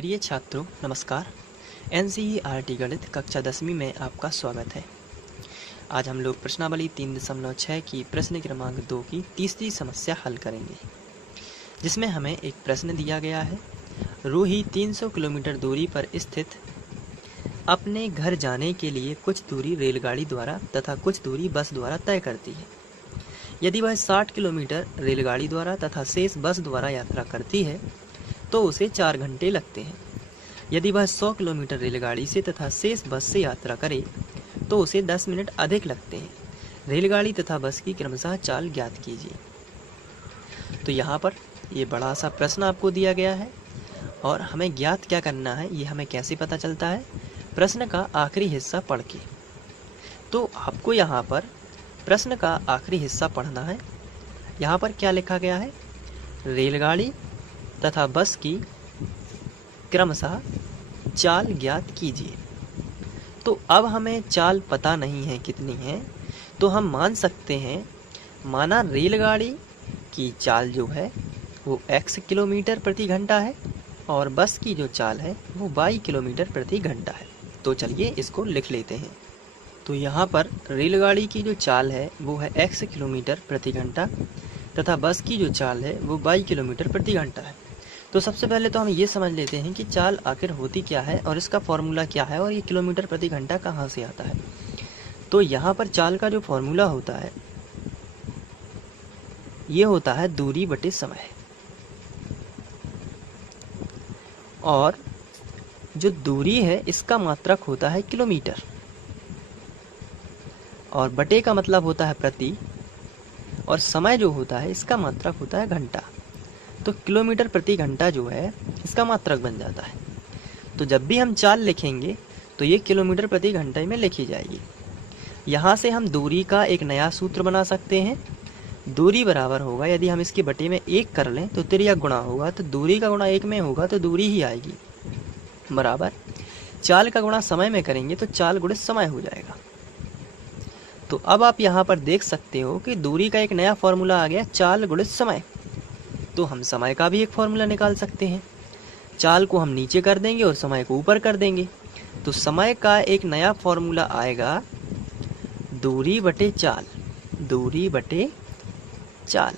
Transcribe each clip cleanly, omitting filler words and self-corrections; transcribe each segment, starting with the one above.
प्रिय छात्रों नमस्कार। एनसीईआरटी गणित कक्षा 10वीं में आपका स्वागत है। आज हम लोग प्रश्नावली 3.6 की प्रश्न क्रमांक 2 की तीसरी समस्या हल करेंगे, जिसमें हमें एक प्रश्न दिया गया है। रूही 300 किलोमीटर दूरी पर स्थित अपने घर जाने के लिए कुछ दूरी रेलगाड़ी द्वारा तथा कुछ दूरी बस द्वारा तय करती है। यदि वह 60 किलोमीटर रेलगाड़ी द्वारा तथा शेष बस द्वारा यात्रा करती है तो उसे 4 घंटे लगते हैं। यदि वह 100 किलोमीटर रेलगाड़ी से तथा शेष बस से यात्रा करे तो उसे 10 मिनट अधिक लगते हैं। रेलगाड़ी तथा बस की क्रमशः चाल ज्ञात कीजिए। तो यहाँ पर ये बड़ा सा प्रश्न आपको दिया गया है और हमें ज्ञात क्या करना है, ये हमें कैसे पता चलता है? प्रश्न का आखिरी हिस्सा पढ़ के। तो आपको यहाँ पर प्रश्न का आखिरी हिस्सा पढ़ना है। यहाँ पर क्या लिखा गया है? रेलगाड़ी तथा बस की क्रमशः चाल ज्ञात कीजिए। तो अब हमें चाल पता नहीं है कितनी है, तो हम मान सकते हैं, माना रेलगाड़ी की चाल जो है वो x किलोमीटर प्रति घंटा है और बस की जो चाल है वो y किलोमीटर प्रति घंटा है। तो चलिए इसको लिख लेते हैं। तो यहाँ पर रेलगाड़ी की जो चाल है वो है x किलोमीटर प्रति घंटा तथा बस की जो चाल है वो y किलोमीटर प्रति घंटा है। तो सबसे पहले तो हम ये समझ लेते हैं कि चाल आखिर होती क्या है और इसका फॉर्मूला क्या है और ये किलोमीटर प्रति घंटा कहाँ से आता है। तो यहाँ पर चाल का जो फॉर्मूला होता है ये होता है दूरी बटे समय, और जो दूरी है इसका मात्रक होता है किलोमीटर और बटे का मतलब होता है प्रति, और समय जो होता है इसका मात्रक होता है घंटा। तो किलोमीटर प्रति घंटा जो है इसका मात्रक बन जाता है। तो जब भी हम चाल लिखेंगे तो ये किलोमीटर प्रति घंटे में लिखी जाएगी। यहाँ से हम दूरी का एक नया सूत्र बना सकते हैं। दूरी बराबर होगा, यदि हम इसके बटे में 1 कर लें तो त्रिया गुणा होगा, तो दूरी का गुणा 1 में होगा तो दूरी ही आएगी, बराबर चाल का गुणा समय में करेंगे तो चाल गुणित समय हो जाएगा। तो अब आप यहाँ पर देख सकते हो कि दूरी का एक नया फॉर्मूला आ गया, चाल गुणित समय। तो हम समय का भी एक फॉर्मूला निकाल सकते हैं। चाल को हम नीचे कर देंगे और समय को ऊपर कर देंगे। तो समय का एक नया फॉर्मूला आएगा दूरी बटे चाल, दूरी बटे चाल।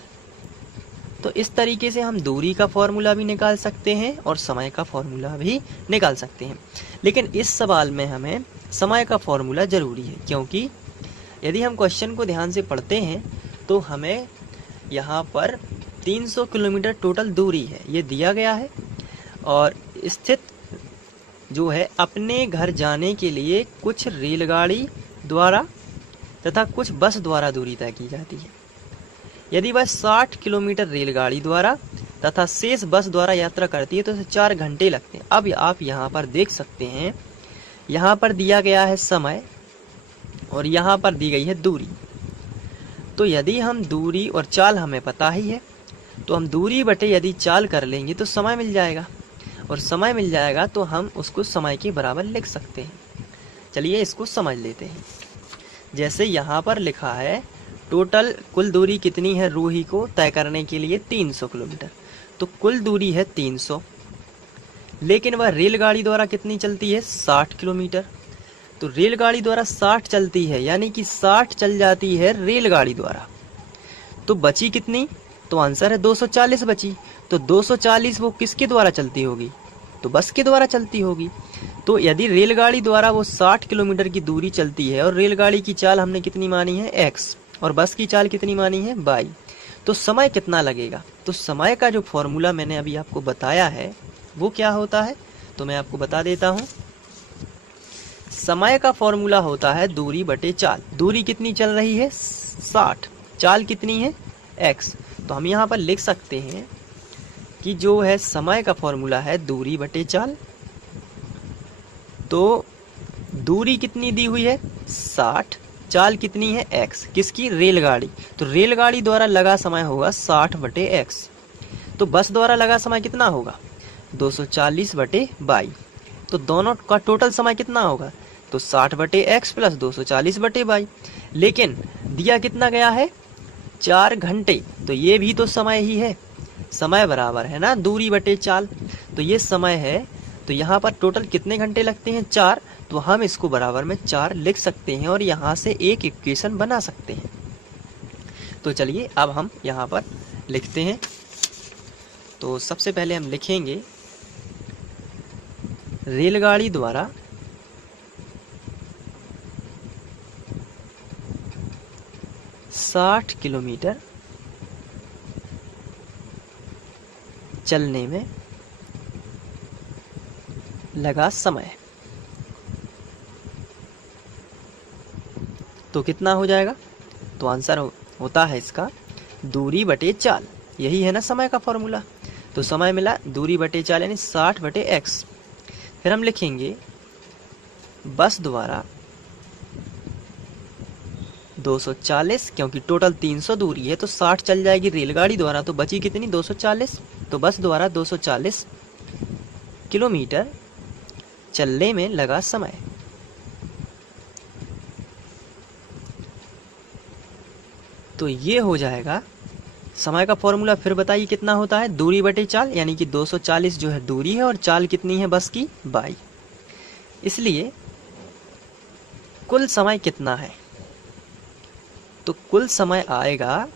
तो इस तरीके से हम दूरी का फॉर्मूला भी निकाल सकते हैं और समय का फॉर्मूला भी निकाल सकते हैं। लेकिन इस सवाल में हमें समय का फॉर्मूला जरूरी है, क्योंकि यदि हम क्वेश्चन को ध्यान से पढ़ते हैं तो हमें यहाँ पर 300 किलोमीटर टोटल दूरी है ये दिया गया है, और स्थित जो है अपने घर जाने के लिए कुछ रेलगाड़ी द्वारा तथा कुछ बस द्वारा दूरी तय की जाती है। यदि वह 60 किलोमीटर रेलगाड़ी द्वारा तथा शेष बस द्वारा यात्रा करती है तो उसे 4 घंटे लगते हैं। अब आप यहाँ पर देख सकते हैं, यहाँ पर दिया गया है समय और यहाँ पर दी गई है दूरी। तो यदि हम दूरी और चाल हमें पता ही है तो हम दूरी बटे यदि चाल कर लेंगे तो समय मिल जाएगा, और समय मिल जाएगा तो हम उसको समय के बराबर लिख सकते हैं। चलिए इसको समझ लेते हैं। जैसे यहाँ पर लिखा है टोटल कुल दूरी कितनी है रूही को तय करने के लिए 300 किलोमीटर, तो कुल दूरी है 300, लेकिन वह रेलगाड़ी द्वारा कितनी चलती है 60 किलोमीटर। तो रेलगाड़ी द्वारा 60 चलती है, यानी कि 60 चल जाती है रेलगाड़ी द्वारा। तो बची कितनी? तो आंसर है 240 बची। तो 240 वो किसके द्वारा चलती होगी? तो बस के द्वारा चलती होगी। तो यदि रेलगाड़ी द्वारा वो 60 किलोमीटर की दूरी चलती है और रेलगाड़ी की चाल हमने कितनी मानी है x, और बस की चाल कितनी मानी है y, तो समय कितना लगेगा? तो समय का जो फॉर्मूला मैंने अभी आपको बताया है वो क्या होता है, तो मैं आपको बता देता हूँ। समय का फॉर्मूला होता है दूरी बटे चाल। दूरी कितनी चल रही है 60, चाल कितनी है x। तो हम यहाँ पर लिख सकते हैं कि जो है समय का फॉर्मूला है दूरी बटे चाल। तो दूरी कितनी दी हुई है 60, चाल कितनी है x, किसकी? रेलगाड़ी। तो रेलगाड़ी द्वारा लगा समय होगा 60 बटे x। तो बस द्वारा लगा समय कितना होगा 240 बटे y। तो दोनों का टोटल समय कितना होगा? तो 60 बटे x प्लस 240 बटे y। लेकिन दिया कितना गया है 4 घंटे, तो ये भी तो समय ही है। समय बराबर है ना दूरी बटे चाल, तो ये समय है तो यहाँ पर टोटल कितने घंटे लगते हैं 4, तो हम इसको बराबर में 4 लिख सकते हैं और यहाँ से एक इक्वेशन बना सकते हैं। तो चलिए अब हम यहाँ पर लिखते हैं। तो सबसे पहले हम लिखेंगे रेलगाड़ी द्वारा साठ किलोमीटर चलने में लगा समय। तो कितना हो जाएगा? तो आंसर होता है इसका दूरी बटे चाल। यही है ना समय का फॉर्मूला। तो समय मिला दूरी बटे चाल यानी 60 बटे x। फिर हम लिखेंगे बस द्वारा 240, क्योंकि टोटल 300 दूरी है तो 60 चल जाएगी रेलगाड़ी द्वारा, तो बची कितनी 240। तो बस द्वारा 240 किलोमीटर चलने में लगा समय। तो ये हो जाएगा समय का फॉर्मूला। फिर बताइए कितना होता है? दूरी बटे चाल, यानी कि 240 जो है दूरी है और चाल कितनी है बस की 22। इसलिए कुल समय कितना है? तो कुल समय आएगा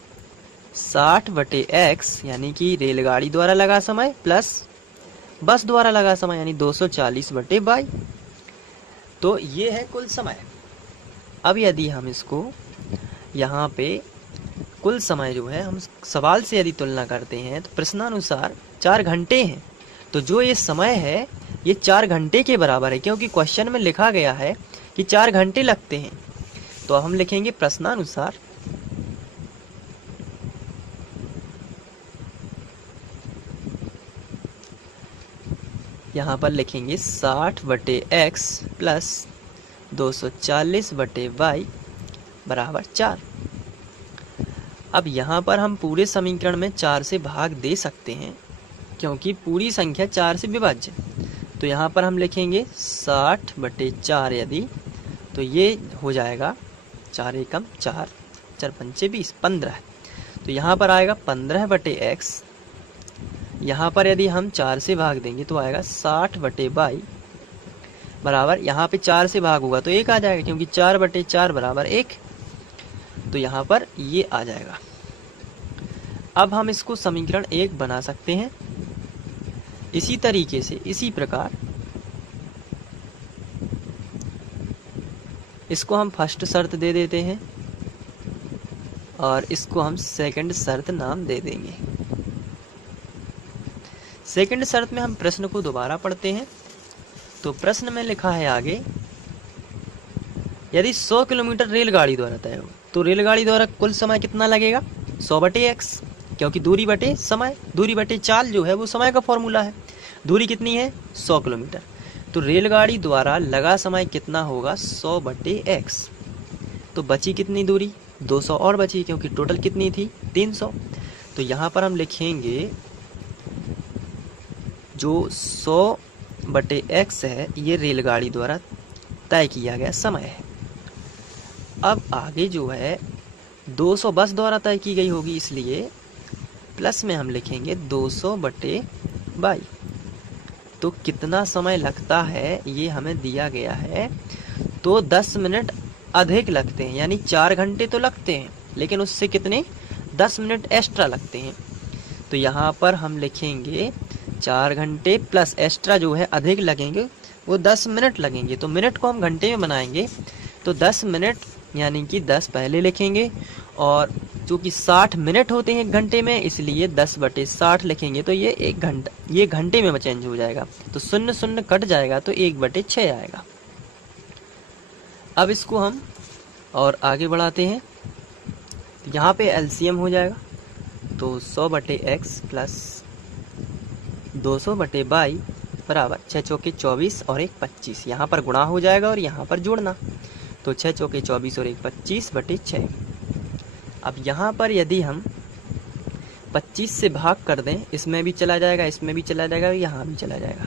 60 बटे x, यानी कि रेलगाड़ी द्वारा लगा समय प्लस बस द्वारा लगा समय, यानी 240 बटे 22। तो ये है कुल समय। अब यदि हम इसको यहाँ पे कुल समय जो है हम सवाल से यदि तुलना करते हैं तो प्रश्नानुसार 4 घंटे हैं, तो जो ये समय है ये 4 घंटे के बराबर है, क्योंकि क्वेश्चन में लिखा गया है कि 4 घंटे लगते हैं। तो हम लिखेंगे प्रश्नानुसार यहाँ पर लिखेंगे 60 बटे x प्लस 240 बटे y बराबर 4। अब यहाँ पर हम पूरे समीकरण में 4 से भाग दे सकते हैं, क्योंकि पूरी संख्या 4 से विभाज्य। तो यहाँ पर हम लिखेंगे 60 बटे 4 यदि, तो ये हो जाएगा 4 एकम 4, 4 पंचे 20, 15। तो यहाँ पर आएगा 15 बटे x। यहाँ पर यदि हम 4 से भाग देंगे तो आएगा 60 बटे 22 बराबर, यहाँ पे 4 से भाग होगा तो 1 आ जाएगा, क्योंकि 4 बटे 4 बराबर 1। तो यहाँ पर ये आ जाएगा। अब हम इसको समीकरण 1 बना सकते हैं। इसी तरीके से इसी प्रकार इसको हम फर्स्ट शर्त दे देते हैं और इसको हम सेकंड शर्त नाम दे देंगे। सेकंड शर्त में हम प्रश्न को दोबारा पढ़ते हैं। तो प्रश्न में लिखा है आगे, यदि 100 किलोमीटर रेलगाड़ी द्वारा तय हो तो रेलगाड़ी द्वारा कुल समय कितना लगेगा? 100 बटे x, क्योंकि दूरी बटे समय, दूरी बटे चाल जो है वो समय का फॉर्मूला है। दूरी कितनी है? 100 किलोमीटर। तो रेलगाड़ी द्वारा लगा समय कितना होगा? 100 बटे x। तो बची कितनी दूरी? 200 और बची, क्योंकि टोटल कितनी थी? 300। तो यहाँ पर हम लिखेंगे जो 100 बटे x है ये रेलगाड़ी द्वारा तय किया गया समय है। अब आगे जो है 200 बस द्वारा तय की गई होगी, इसलिए प्लस में हम लिखेंगे 200 बटे 22। तो कितना समय लगता है ये हमें दिया गया है। तो 10 मिनट अधिक लगते हैं, यानी 4 घंटे तो लगते हैं, लेकिन उससे कितने 10 मिनट एक्स्ट्रा लगते हैं। तो यहाँ पर हम लिखेंगे 4 घंटे प्लस एक्स्ट्रा जो है अधिक लगेंगे वो 10 मिनट लगेंगे। तो मिनट को हम घंटे में बनाएंगे, तो 10 मिनट यानी कि 10 पहले लिखेंगे, और चूँकि 60 मिनट होते हैं 1 घंटे में, इसलिए 10 बटे 60 लिखेंगे। तो ये 1 घंटा, ये घंटे में चेंज हो जाएगा, तो 0 0 कट जाएगा तो 1 बटे 6 आएगा। अब इसको हम और आगे बढ़ाते हैं। यहाँ पे एलसीएम हो जाएगा, तो 100 बटे x प्लस 200 बटे 22 बराबर 6 चौके 24 और 1 25। यहाँ पर गुणा हो जाएगा और यहाँ पर जोड़ना, तो 6 चौके 24 और 1 25 बटे 6। अब यहाँ पर यदि हम 25 से भाग कर दें, इसमें भी चला जाएगा, इसमें भी चला जाएगा, यहाँ भी चला जाएगा,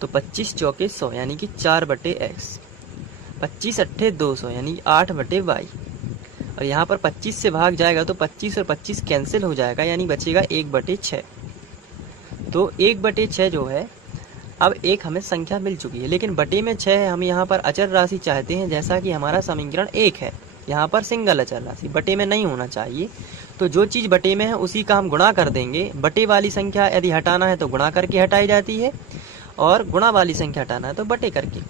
तो 25 चौके 100 यानी कि 4 बटे x। 25 अट्ठे 200 यानी 8 बटे 22, और यहाँ पर 25 से भाग जाएगा तो 25 और 25 कैंसिल हो जाएगा, यानी बचेगा 1 बटे 6। तो 1 बटे 6 जो है अब एक हमें संख्या मिल चुकी है, लेकिन बटे में 6 है, हम यहाँ पर अचर राशि चाहते हैं, जैसा कि हमारा समीकरण 1 है। यहाँ पर सिंगल अचर राशि बटे में नहीं होना चाहिए, तो जो चीज़ बटे में है उसी का हम गुणा कर देंगे। बटे वाली संख्या यदि हटाना है तो गुणा करके हटाई जाती है, और गुणा वाली संख्या हटाना है तो बटे करके।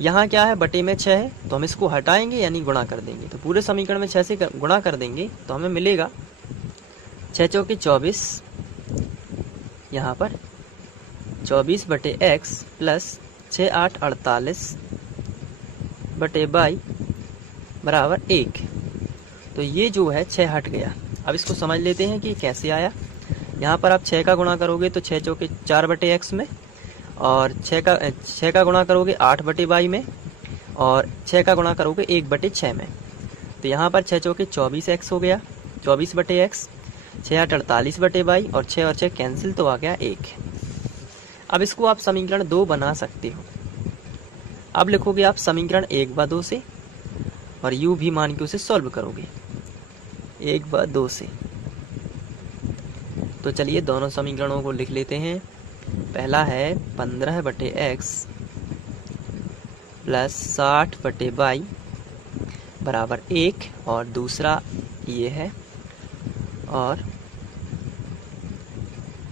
यहाँ क्या है, बटे में 6 है तो हम इसको हटाएंगे यानी गुणा कर देंगे, तो पूरे समीकरण में 6 से गुणा कर देंगे तो हमें मिलेगा 6 चौके 24, यहाँ पर 24 बटे x प्लस 6 8 48 बटे बाई बराबर 1। तो ये जो है 6 हट गया। अब इसको समझ लेते हैं कि कैसे आया। यहाँ पर आप 6 का गुणा करोगे तो 6 चौके 4 बटे x में, और 6 का गुणा करोगे 8 बटे बाई में, और 6 का गुणा करोगे 1 बटे 6 में। तो यहाँ पर 6 चौके 24x हो गया, 24 बटे x, 6 8 48 बटे बाई, और 6 कैंसिल तो आ गया 1। अब इसको आप समीकरण 2 बना सकते हो। अब लिखोगे आप समीकरण 1/2 से, और u भी मान के उसे सॉल्व करोगे 1/2 से। तो चलिए दोनों समीकरणों को लिख लेते हैं। पहला है 15 बटे x प्लस 60 बटे बाई बराबर 1, और दूसरा ये है, और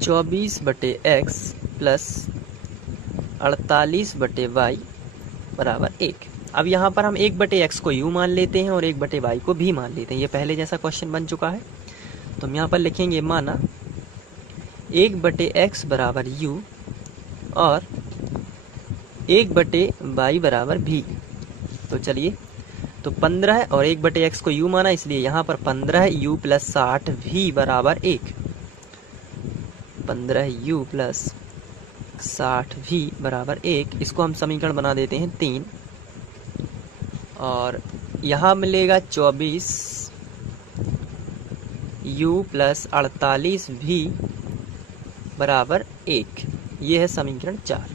24 बटे x प्लस 48 बटे y बराबर 1। अब यहाँ पर हम 1 बटे x को u मान लेते हैं और 1 बटे y को भी मान लेते हैं। ये पहले जैसा क्वेश्चन बन चुका है, तो हम यहाँ पर लिखेंगे माना 1 बटे x बराबर u और 1 बटे y बराबर v। तो चलिए, तो 15 और 1 बटे x को u माना, इसलिए यहाँ पर 15 u प्लस 60 v बराबर 1। 15 u प्लस 60 v बराबर 1। इसको हम समीकरण बना देते हैं 3, और यहाँ मिलेगा 24 u प्लस 48 v बराबर 1। ये है समीकरण 4।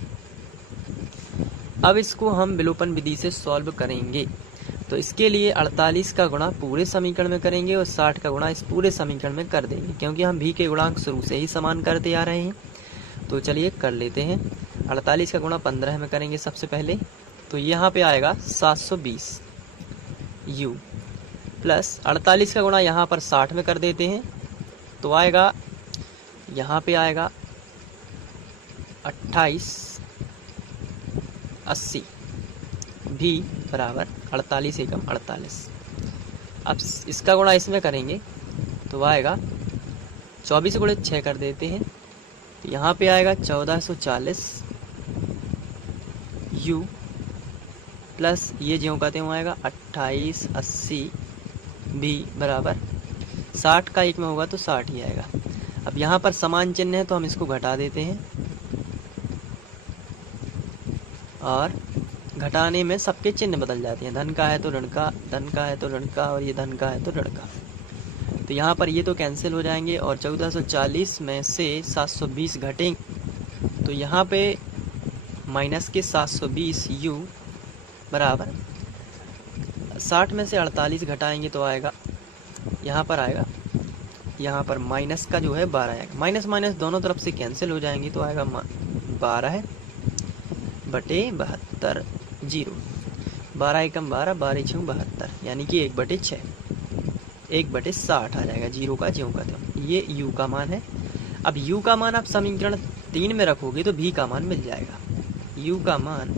अब इसको हम विलोपन विधि से सॉल्व करेंगे। तो इसके लिए 48 का गुणा पूरे समीकरण में करेंगे और 60 का गुणा इस पूरे समीकरण में कर देंगे, क्योंकि हम v के गुणांक शुरू से ही समान करते आ रहे हैं। तो चलिए कर लेते हैं। 48 का गुणा 15 में करेंगे सबसे पहले, तो यहाँ पे आएगा 720 u प्लस 48 का गुणा यहाँ पर 60 में कर देते हैं, तो आएगा यहाँ पे आएगा 2880 v बराबर 48 एकम 48। अब इसका गुणा इसमें करेंगे तो आएगा 24 गुणे 6 कर देते हैं, तो यहाँ पे आएगा 1440 u प्लस ये ज्यों कहते हैं आएगा 2880 v बराबर 60 का 1 में होगा तो 60 ही आएगा। अब यहाँ पर समान चिन्ह है तो हम इसको घटा देते हैं, और घटाने में सबके चिन्ह बदल जाते हैं। धन का है तो ऋण का, धन का है तो ऋण का, और ये धन का है तो ऋण का। तो यहाँ पर ये तो कैंसिल हो जाएंगे, और 1440 में से 720 घटेंगे तो यहाँ पे माइनस के 720 u बराबर 60 में से 48 घटाएंगे तो आएगा यहाँ पर आएगा, यहाँ पर माइनस का जो है 12 आएगा। माइनस माइनस दोनों तरफ से कैंसिल हो जाएंगे तो आएगा 12 बटे 72 जीरो। 12 एकम 12, 12 छः 72, यानी कि 1 बटे 6, 1 बटे 60 आ जाएगा। जीरो का ज्यों का त्यों। ये u का मान है। अब u का मान आप समीकरण 3 में रखोगे तो v का मान मिल जाएगा। u का मान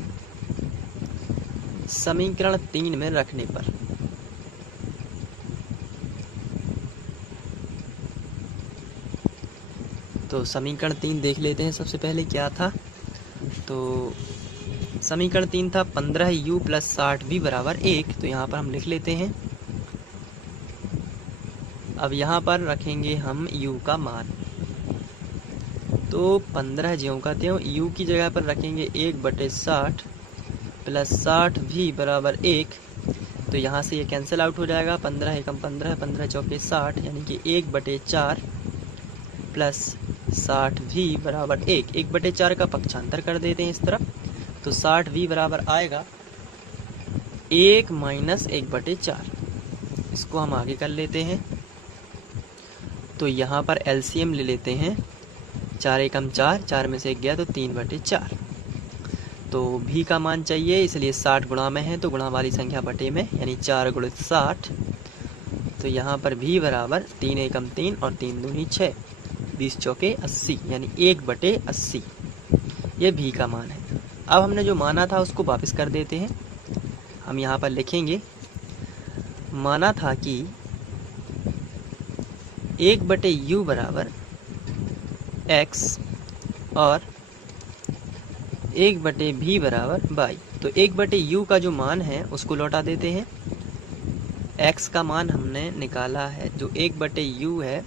समीकरण 3 में रखने पर तो समीकरण 3 देख लेते हैं सबसे पहले क्या था। तो समीकरण 3 था 15 u प्लस 60 v बराबर 1। तो यहाँ पर हम लिख लेते हैं। अब यहाँ पर रखेंगे हम u का मान, तो 15 ज्यों का त्यों u की जगह पर रखेंगे 1 बटे 60 प्लस 60 v बराबर 1। तो यहाँ से ये कैंसिल आउट हो जाएगा। 15 एकम 15, 15 चौके 60, यानी कि 1 बटे 4 प्लस 60 v बराबर 1। 1 बटे 4 का पक्षांतर कर देते हैं इस तरफ, तो 60 v बराबर आएगा 1 माइनस 1 बटे 4। इसको हम आगे कर लेते हैं। तो यहाँ पर एलसीएम ले लेते हैं। 4 एकम 4, 4 में से 1 गया तो 3 बटे 4। तो भी का मान चाहिए, इसलिए 60 गुणा में है तो गुणा वाली संख्या बटे में, यानी 4 गुणित 60। तो यहाँ पर भी बराबर 3 एकम 3 और 3 दूनी 6, 20 चौके 80, यानी 1/80 ये भी का मान है। अब हमने जो माना था उसको वापस कर देते हैं। हम यहाँ पर लिखेंगे, माना था कि 1/u बराबर x और 1/v बराबर y। तो 1/u का जो मान है उसको लौटा देते हैं। x का मान हमने निकाला है जो 1/u है,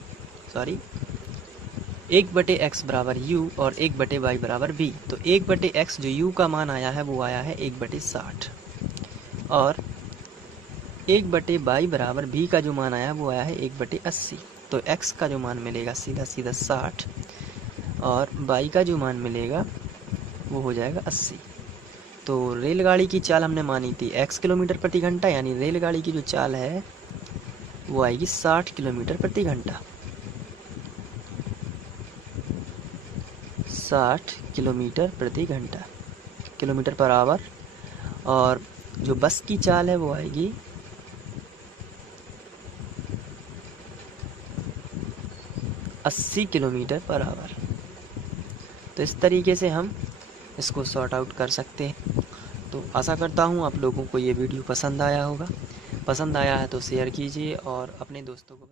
1/x बराबर u और 1/y बराबर v। तो 1/x जो u का मान आया है वो आया है 1/60 और 1/y बराबर v का जो मान आया वो आया है 1/80। तो x का जो मान मिलेगा सीधा सीधा 60 और y का जो मान मिलेगा वो हो जाएगा 80। तो रेलगाड़ी की चाल हमने मानी थी x किलोमीटर प्रति घंटा, यानी रेलगाड़ी की जो चाल है वो आएगी 60 किलोमीटर प्रति घंटा, 60 किलोमीटर प्रति घंटा, किलोमीटर पर आवर। और जो बस की चाल है वो आएगी 80 किलोमीटर पर आवर। तो इस तरीके से हम इसको सॉर्ट आउट कर सकते हैं। तो आशा करता हूँ आप लोगों को ये वीडियो पसंद आया होगा। पसंद आया है तो शेयर कीजिए और अपने दोस्तों को